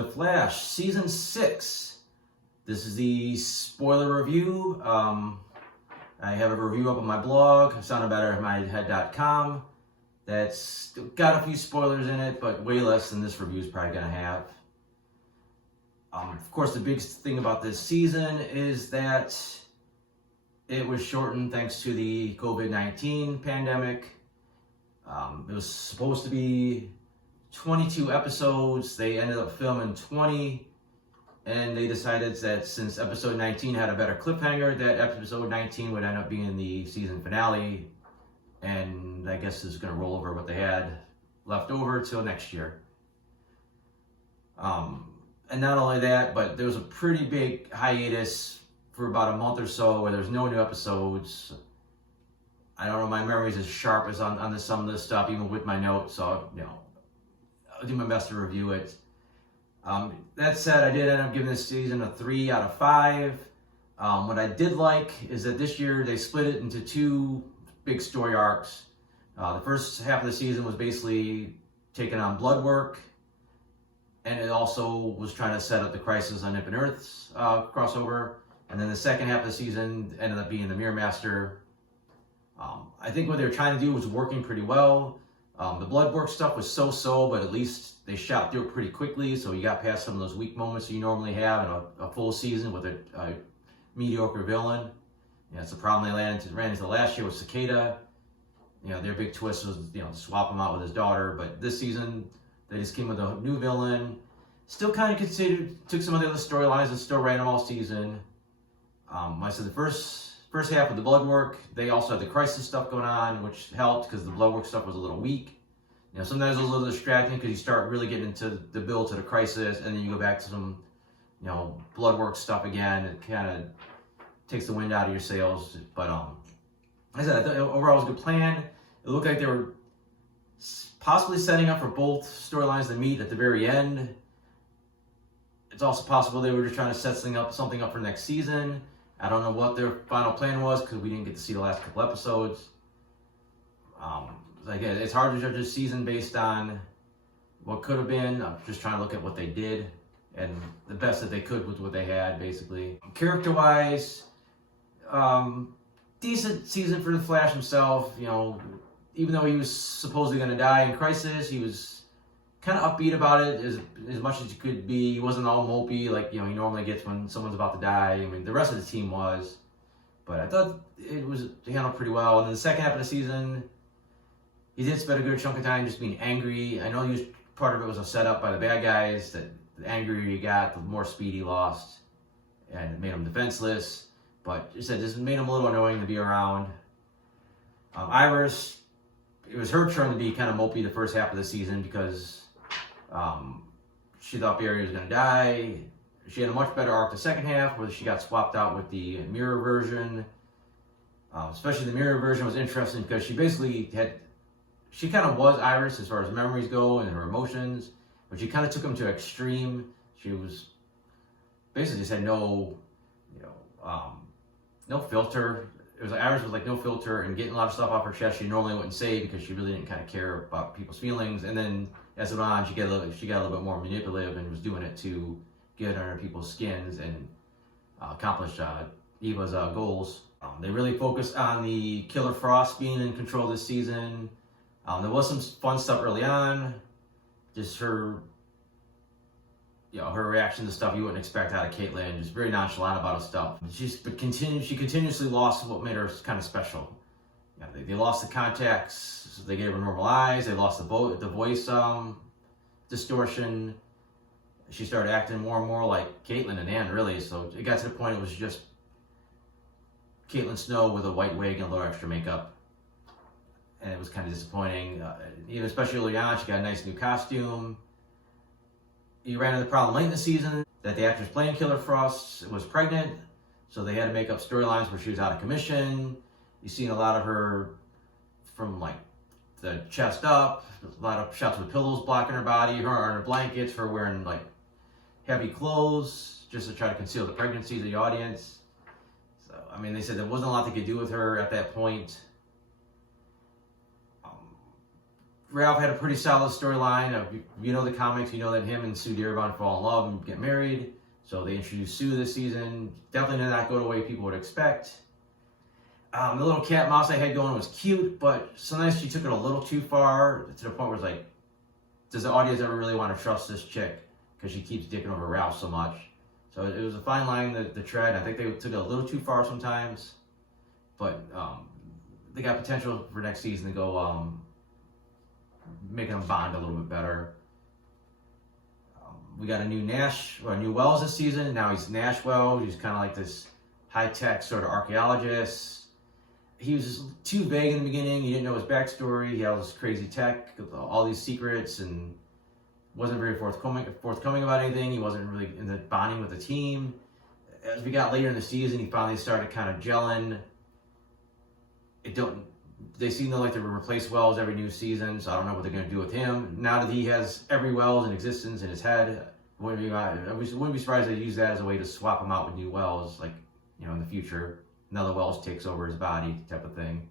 The Flash, Season 6. This is the spoiler review. I have a review up on my blog, soundedbetterimyhead.com. That's got a few spoilers in it, but way less than this review is probably going to have. Of course, the biggest thing about this season is that it was shortened thanks to the COVID-19 pandemic. It was supposed to be 22 episodes. They ended up filming 20, and they decided that since episode 19 had a better cliffhanger, that episode 19 would end up being the season finale, and I guess it's going to roll over what they had left over till next year. And not only that, but there was a pretty big hiatus for about a month or so where there's no new episodes. I don't know, my memory's as sharp as on some of this stuff, even with my notes, so, I'll do my best to review it. That said, I did end up giving this season a 3 out of 5. What I did like is that this year they split it into 2 big story arcs. The first half of the season was basically taking on Bloodwork, and it also was trying to set up the Crisis on Infinite Earths crossover. And then the second half of the season ended up being the Mirror Master. I think what they were trying to do was working pretty well. The Bloodwork stuff was so-so, but at least they shot through it pretty quickly, so you got past some of those weak moments you normally have in a full season with a mediocre villain. It's the problem they ran into last year with Cicada. Their big twist was, swap him out with his daughter, but this season they just came with a new villain. Still kind of took some of the other storylines and still ran them all season. I said the first half of the Bloodwork, they also had the Crisis stuff going on, which helped because the Bloodwork stuff was a little weak. Sometimes it was a little distracting because you start really getting into the build to the Crisis, and then you go back to some, Bloodwork stuff again. It kind of takes the wind out of your sails. But I said I thought overall it was a good plan. It looked like they were possibly setting up for both storylines to meet at the very end. It's also possible they were just trying to set something up for next season. I don't know what their final plan was because we didn't get to see the last couple episodes. It's hard to judge a season based on what could have been. I'm just trying to look at what they did and the best that they could with what they had, basically. Character-wise, decent season for the Flash himself. Even though he was supposedly going to die in Crisis, he was kind of upbeat about it as much as he could be. He wasn't all mopey like he normally gets when someone's about to die. I mean, the rest of the team was, but I thought it was handled pretty well. And then the second half of the season, he did spend a good chunk of time just being angry. I know part of it was a setup by the bad guys, that the angrier you got, the more speed he lost, and it made him defenseless. But this made him a little annoying to be around. Iris, it was her turn to be kind of mopey the first half of the season because she thought Barry was going to die. She had a much better arc the second half where she got swapped out with the mirror version. Especially the mirror version was interesting because she kind of was Iris as far as memories go and her emotions, but she kind of took them to extreme. She was basically just had no filter. It was like Iris was like no filter and getting a lot of stuff off her chest she normally wouldn't say because she really didn't kind of care about people's feelings. And then as it went on, she got a little bit more manipulative and was doing it to get under people's skins and accomplish Eva's goals. They really focused on the Killer Frost being in control this season. There was some fun stuff early on, just her reaction to stuff you wouldn't expect out of Caitlin, just very nonchalant about her stuff. She continuously lost what made her kind of special. They lost the contacts, so they gave her normal eyes. They lost the voice distortion. She started acting more and more like Caitlin and Anne, really. So it got to the point it was just Caitlin Snow with a white wig and a little extra makeup. And it was kind of disappointing. Even especially early on, she got a nice new costume. You ran into the problem late in the season that the actress playing Killer Frost was pregnant, so they had to make up storylines where she was out of commission. You've seen a lot of her from like the chest up, a lot of shots with pillows blocking her body, her on her blankets, her wearing like heavy clothes just to try to conceal the pregnancy to the audience. So, they said there wasn't a lot they could do with her at that point. Ralph had a pretty solid storyline. You know the comics, you know that him and Sue Dearborn fall in love and get married. So they introduced Sue this season. Definitely did not go the way people would expect. The little cat mouse they had going was cute, but sometimes she took it a little too far to the point where it's like, does the audience ever really want to trust this chick? Because she keeps dicking over Ralph so much. So it was a fine line to tread. I think they took it a little too far sometimes. But they got potential for next season to go making them bond a little bit better. We got a new Wells this season. Now he's Nash Wells. He's kind of like this high-tech sort of archaeologist. He was too vague in the beginning. You didn't know his backstory. He had all this crazy tech, all these secrets, and wasn't very forthcoming about anything. He wasn't really in the bonding with the team. As we got later in the season, he finally started kind of gelling. They seem to like to replace Wells every new season, so I don't know what they're going to do with him. Now that he has every Wells in existence in his head, I wouldn't be surprised if they use that as a way to swap him out with new Wells, like, in the future. Another Wells takes over his body type of thing.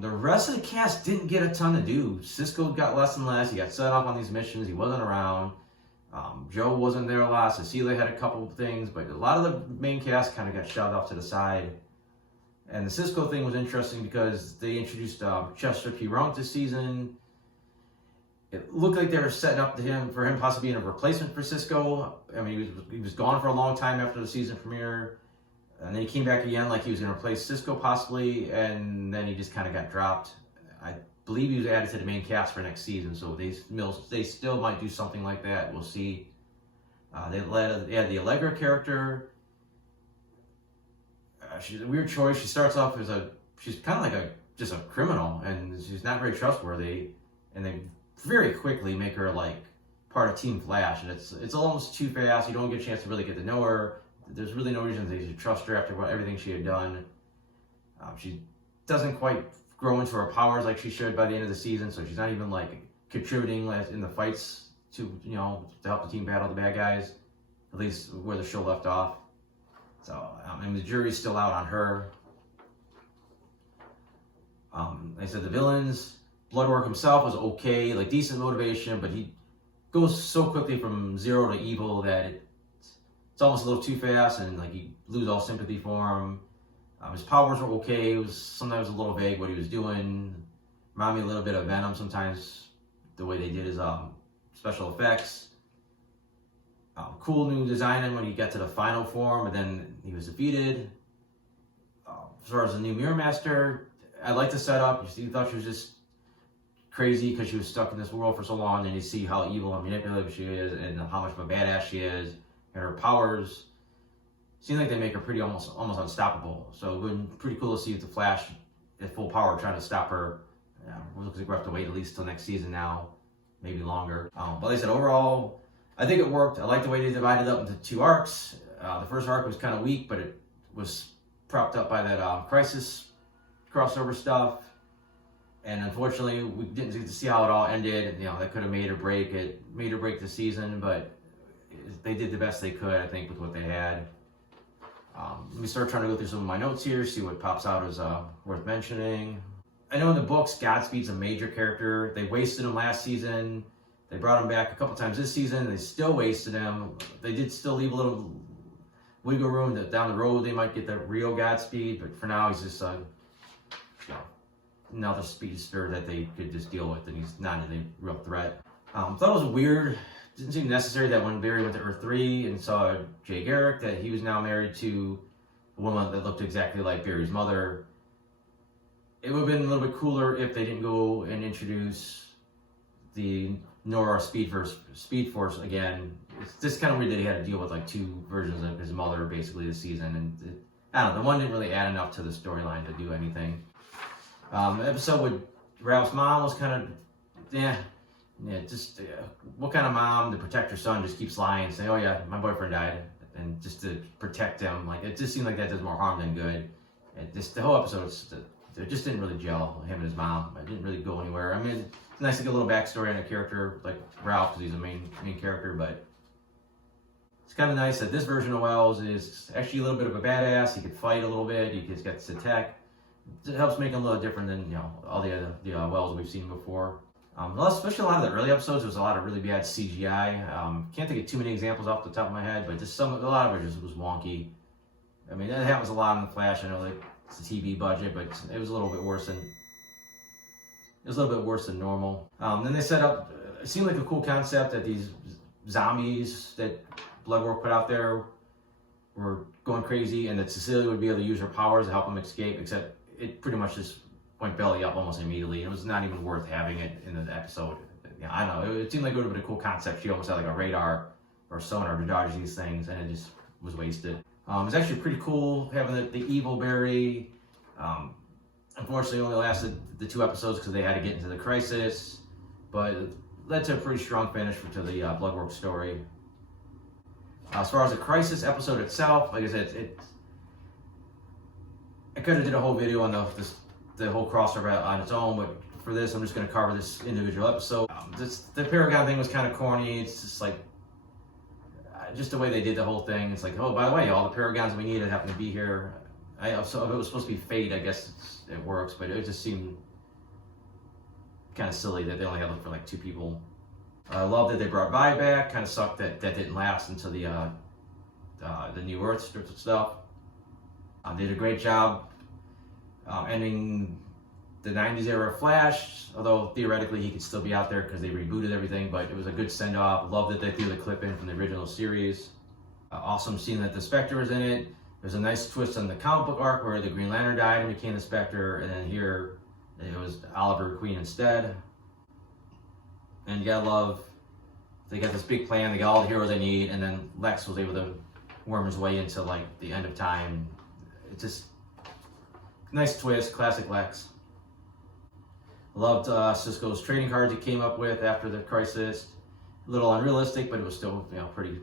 The rest of the cast didn't get a ton to do. Cisco got less and less. He got set off on these missions. He wasn't around. Joe wasn't there a lot. Cecilia had a couple of things, but a lot of the main cast kind of got shoved off to the side. And the Cisco thing was interesting because they introduced Chester P. Runk this season. It looked like they were setting up for him possibly being a replacement for Cisco. I mean, he was gone for a long time after the season premiere. And then he came back again like he was going to replace Cisco possibly, and then he just kind of got dropped. I believe he was added to the main cast for next season, so they still might do something like that. We'll see. They had the Allegra character. She's a weird choice. She starts off she's kind of like just a criminal, and she's not very trustworthy. And they very quickly make her like part of Team Flash, and it's almost too fast. You don't get a chance to really get to know her. There's really no reason that you should trust her after everything she had done. She doesn't quite grow into her powers like she should by the end of the season, so she's not even like contributing in the fights to help the team battle the bad guys, at least where the show left off. So and the jury's still out on her. Like I said, the villains, Bloodwork himself was okay, like decent motivation, but he goes so quickly from zero to evil that it's almost a little too fast, and like you lose all sympathy for him. His powers were okay. It was sometimes a little vague what he was doing. Reminded me a little bit of Venom sometimes, the way they did his special effects. Cool new design when he got to the final form, but then he was defeated. As far as the new Mirror Master, I like the setup. You thought she was just crazy because she was stuck in this world for so long, and you see how evil and manipulative she is, and how much of a badass she is. And her powers seem like they make her pretty almost unstoppable. So it would be pretty cool to see the Flash at full power trying to stop her. It looks like we'll have to wait at least till next season now, maybe longer. But like I said, overall, I think it worked. I like the way they divided up into two arcs. The first arc was kind of weak, but it was propped up by that Crisis crossover stuff. And unfortunately, we didn't get to see how it all ended. That could have made or break the season, but they did the best they could, I think, with what they had. Let me start trying to go through some of my notes here, see what pops out as worth mentioning. I know in the books, Godspeed's a major character. They wasted him last season. They brought him back a couple times this season. They still wasted him. They did still leave a little wiggle room that down the road they might get the real Godspeed, but for now he's just another speedster that they could just deal with, and he's not any real threat. Thought it was weird. Didn't seem necessary that when Barry went to Earth 3 and saw Jay Garrick, that he was now married to a woman that looked exactly like Barry's mother. It would have been a little bit cooler if they didn't go and introduce the Nora Speed Force again. It's just kind of weird that he had to deal with like two versions of his mother basically this season, and I don't know, the one didn't really add enough to the storyline to do anything. The episode with Ralph's mom was kind of, what kind of mom to protect her son just keeps lying and saying, oh yeah, my boyfriend died, and just to protect him. Like, it just seemed like that does more harm than good. The whole episode, it just didn't really gel, him and his mom. It didn't really go anywhere. I mean, it's nice to get a little backstory on a character like Ralph, because he's a main character, but it's kind of nice that this version of Wells is actually a little bit of a badass. He could fight a little bit, he's got the tech, It helps make them a little different than all the other Wells we've seen before. Well, especially a lot of the early episodes, there was a lot of really bad CGI. Can't think of too many examples off the top of my head, but just a lot of it just was wonky. I mean, that happens a lot in the Flash. I know like it's a TV budget, but it was a little bit worse than normal. Then they set up. It seemed like a cool concept that these zombies that Bloodwork put out there were going crazy, and that Cecilia would be able to use her powers to help them escape. Except it pretty much just went belly up almost immediately. It was not even worth having it in the episode. Yeah, I don't know. It seemed like it would have been a cool concept. She almost had like a radar or sonar to dodge these things, and it just was wasted. It was actually pretty cool having the evil Barry. Unfortunately, it only lasted the 2 episodes because they had to get into the crisis, but it led to a pretty strong finish to the Bloodwork story. As far as the crisis episode itself, like I said, I could have did a whole video on the whole crossover on its own, but for this, I'm just going to cover this individual episode. The Paragon thing was kind of corny. It's just like, just the way they did the whole thing. It's like, oh, by the way, all the Paragons we needed happen to be here. So if it was supposed to be fate, I guess it works, but it just seemed kind of silly that they only had for like 2 people. I love that they brought Vi back. Kind of sucked that didn't last until the New Earth stuff. They did a great job ending the 90s era of Flash, although theoretically he could still be out there because they rebooted everything, but it was a good send-off. Love that they threw the clip in from the original series. Awesome seeing that the Spectre is in it. There's a nice twist on the comic book arc where the Green Lantern died and became the Spectre, and then here it was Oliver Queen instead. And you gotta love, they got this big plan, they got all the heroes they need, and then Lex was able to worm his way into like the end of time. It's just nice twist, classic Lex. Loved Cisco's trading cards he came up with after the crisis. A little unrealistic, but it was still pretty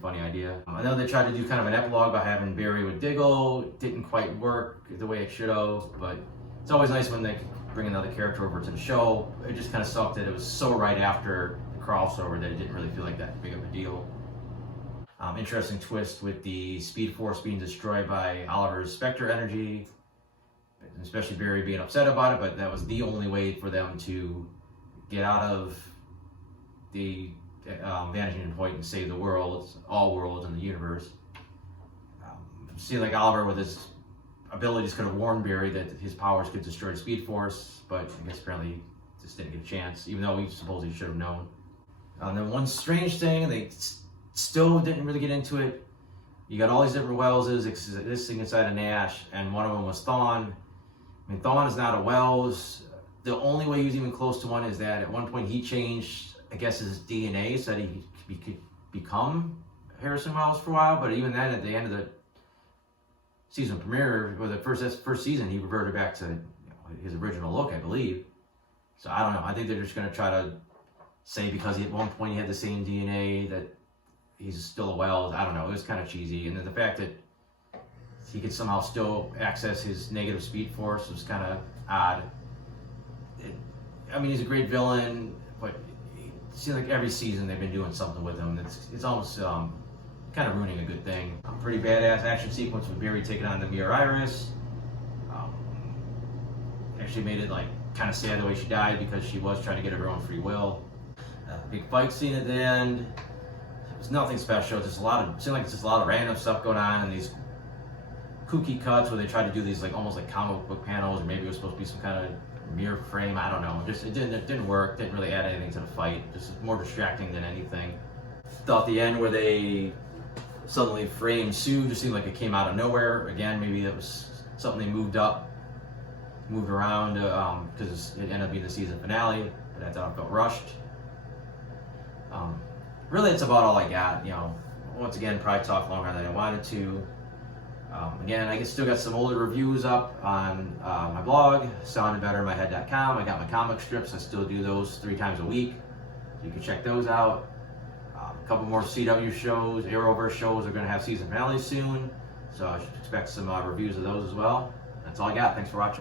funny idea. I know they tried to do kind of an epilogue by having Barry with Diggle. It didn't quite work the way it should have, but it's always nice when they bring another character over to the show. It just kind of sucked that it was so right after the crossover that it didn't really feel like that big of a deal. Interesting twist with the Speed Force being destroyed by Oliver's Spectre energy, especially Barry being upset about it, but that was the only way for them to get out of the vanishing point and save the worlds, all worlds in the universe. See, like Oliver with his abilities could have warned Barry that his powers could destroy the Speed Force, but I guess apparently just didn't get a chance, even though he supposedly should have known. Then one strange thing, they still didn't really get into it. You got all these different Welleses existing inside of Nash, and one of them was Thawne. I mean, Thawne is not a Wells. The only way he was even close to one is that at one point he changed, I guess, his DNA so that he could become Harrison Wells for a while. But even then, at the end of the season premiere, or the first season, he reverted back to his original look, I believe. So I don't know. I think they're just going to try to say because at one point he had the same DNA that he's still a Wells. I don't know. It was kind of cheesy. And then the fact that he could somehow still access his negative Speed Force was kind of odd. I mean, he's a great villain, but it seems like every season they've been doing something with him. It's almost kind of ruining a good thing. Pretty badass action sequence with Barry taking on the Mirror Iris. Actually made it like kind of sad the way she died because she was trying to get her own free will. Big fight scene at the end. It was nothing special. Just it seemed like it's just a lot of random stuff going on, and these kooky cuts where they tried to do these like almost like comic book panels, or maybe it was supposed to be some kind of mirror frame. I don't know. Just it didn't work. Didn't really add anything to the fight. Just more distracting than anything. Thought the end where they suddenly framed Sue just seemed like it came out of nowhere. Again, maybe that was something they moved around because it ended up being the season finale. But I thought it felt rushed. Really, it's about all I got. Once again, probably talked longer than I wanted to. Again, I still got some older reviews up on my blog, soundedbettermyhead.com. I got my comic strips. I still do those 3 times a week. So you can check those out. A couple more CW shows. Arrowverse shows are going to have season finales soon. So I should expect some reviews of those as well. That's all I got. Thanks for watching.